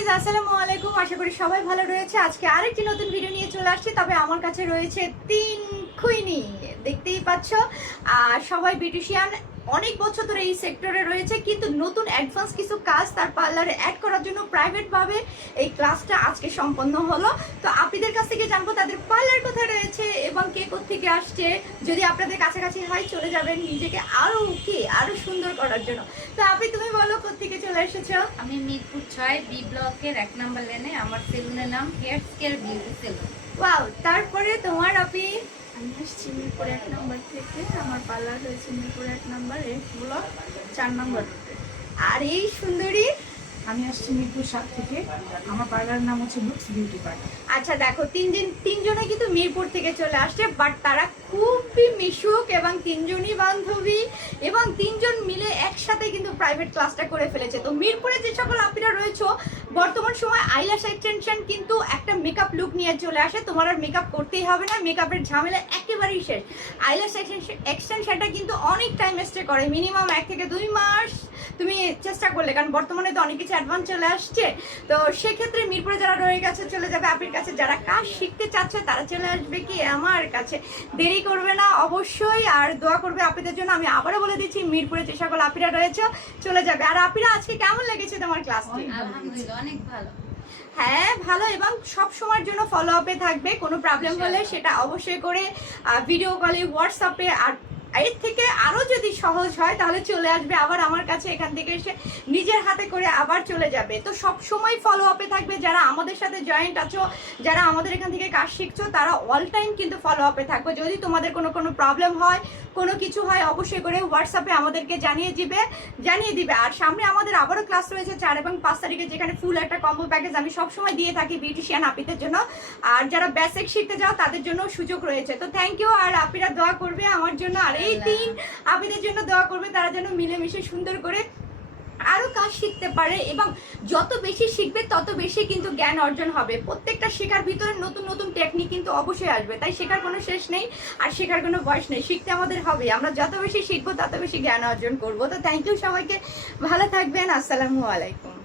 Guys, আসসালামু আলাইকুম। আশা করি সবাই ভালো রয়েছে। আজকে আরেকটি নতুন ভিডিও নিয়ে চলে আসছি। তবে আমার কাছে রয়েছে 3 কুইনি, দেখতেই পাচ্ছ। আর সবাই বিউটিশিয়ান, অনেক বছর ধরে এই সেক্টরে রয়েছে, কিন্তু নতুন অ্যাডভান্স কিছু কাজ তার পার্লারে অ্যাড করার জন্য প্রাইভেটভাবে এই ক্লাসটা আজকে সম্পন্ন হলো। তো আপনাদের কাছ থেকে জানবো তাদের পার্লার কোথায় রয়েছে এবং কে কোত্থেকে আসছে। যদি আপনাদের কাছাকাছি হয় চলে যাবেন নিজেকে আরো সুন্দর করার জন্য। তো তুমি বলো কোত্থেকে চলে এসেছো? আমি মিরপুর 6 বি ব্লকের 1 নম্বর লেনে। আমার সেলুনের নাম hair square beauty salon. Wow, তারপরে তোমার আমি আসছি মিরপুর 1 নম্বর থেকে। আমার পার্লার রয়েছে মিরপুর 1 নম্বর এফ ব্লক 4 নম্বর রোডে। আর এই সুন্দরী? আমি আসছি মিরপুর 7 থেকে। আমার পার্লার নাম হচ্ছে লুকস বিউটি পার্লার। আচ্ছা দেখো, তিনজনে কিন্তু মিরপুর থেকে চলে আসছে, বাট তারা খুবই মিশুক এবং তিনজনই বান্ধবী এবং তিনজন মিলে একসাথে কিন্তু প্রাইভেট ক্লাসটা করে ফেলেছে। তো মিরপুরে যে সকল আপুরা রয়েছে বর্তমান সময় আইল্যাশ এক্সটেনশন কিন্তু একটা মেকআপ লুক নিয়ে চলে আসে। তোমার আর মেকআপ করতেই হবে না, মেকআপের ঝামেলা একেবারেই শেষ। আইল্যাশ এক্সটেনশনটা কিন্তু অনেক টাইম স্টে করে, মিনিমাম 1 থেকে 2 মাস তুমি চেষ্টা করলে, কারণ বর্তমানে তো অনেক কিছু অ্যাডভান্স চলে আসছে। তো সেক্ষেত্রে মিরপুরে যারা রয়ে গেছে চলে যাবে আপির কাছে, যারা কাজ শিখতে চাচ্ছে তারা চলে আসবে কি আমার কাছে। দেরি করবে না অবশ্যই, আর দোয়া করবে আপিদের জন্য। আমি আবারও বলে দিচ্ছি, মিরপুরে যে সকল আপিরা রয়েছে চলে যাবে। আর আপিরা, আজকে কেমন লেগেছে তোমার ক্লাসটি? আলহামদুলিল্লাহ অনেক ভালো। হ্যাঁ ভালো, এবং সব সময়ের জন্য ফলো আপে থাকবে। কোনো প্রবলেম হলে সেটা অবশ্যই করে ভিডিও কলে, হোয়াটসঅ্যাপে, আর এর থেকে আরো যদি সহজ হয় তাহলে চলে আসবে আবার আমার কাছে। এখান থেকে এসে নিজের হাতে করে আবার চলে যাবে। তো সব সময় ফলো আপে থাকবে। যারা আমাদের সাথে জয়েন্ট আছো, যারা আমাদের এখান থেকে কাজ শিখছো, তারা অল টাইম কিন্তু ফলো আপে থাকবে। যদি তোমাদের কোনো প্রবলেম হয়, কোনো কিছু হয়, অবশ্যই করে হোয়াটসঅ্যাপে আমাদেরকে জানিয়ে দিবে। আর সামনে আমাদের আবারও ক্লাস রয়েছে 4 এবং 5 তারিখে, যেখানে ফুল একটা কম্বো প্যাকেজ আমি সবসময় দিয়ে থাকি বিউটিশিয়ান আপিদের জন্য। আর যারা বেসিক শিখতে যাও তাদের জন্য সুযোগ রয়েছে। তো থ্যাংক ইউ। আর আপিরা দোয়া করবে আমার জন্য, আর এই 3 আপিদের জন্য দোয়া করবে, তারা যেন মিলেমিশে সুন্দর করে আরো কাজ শিখতে পারে, এবং যত বেশি শিখবে তত বেশি কিন্তু জ্ঞান অর্জন হবে। প্রত্যেকটা শেখার ভিতরে নতুন নতুন টেকনিক কিন্তু অবশ্যই আসবে, তাই শেখার কোনো শেষ নেই আর শেখার কোনো বয়স নেই। শিখতে আমাদের হবে, আমরা যত বেশি শিখবো তত বেশি জ্ঞান অর্জন করবো। তো থ্যাংক ইউ সবাইকে, ভালো থাকবেন। আসসালামু আলাইকুম।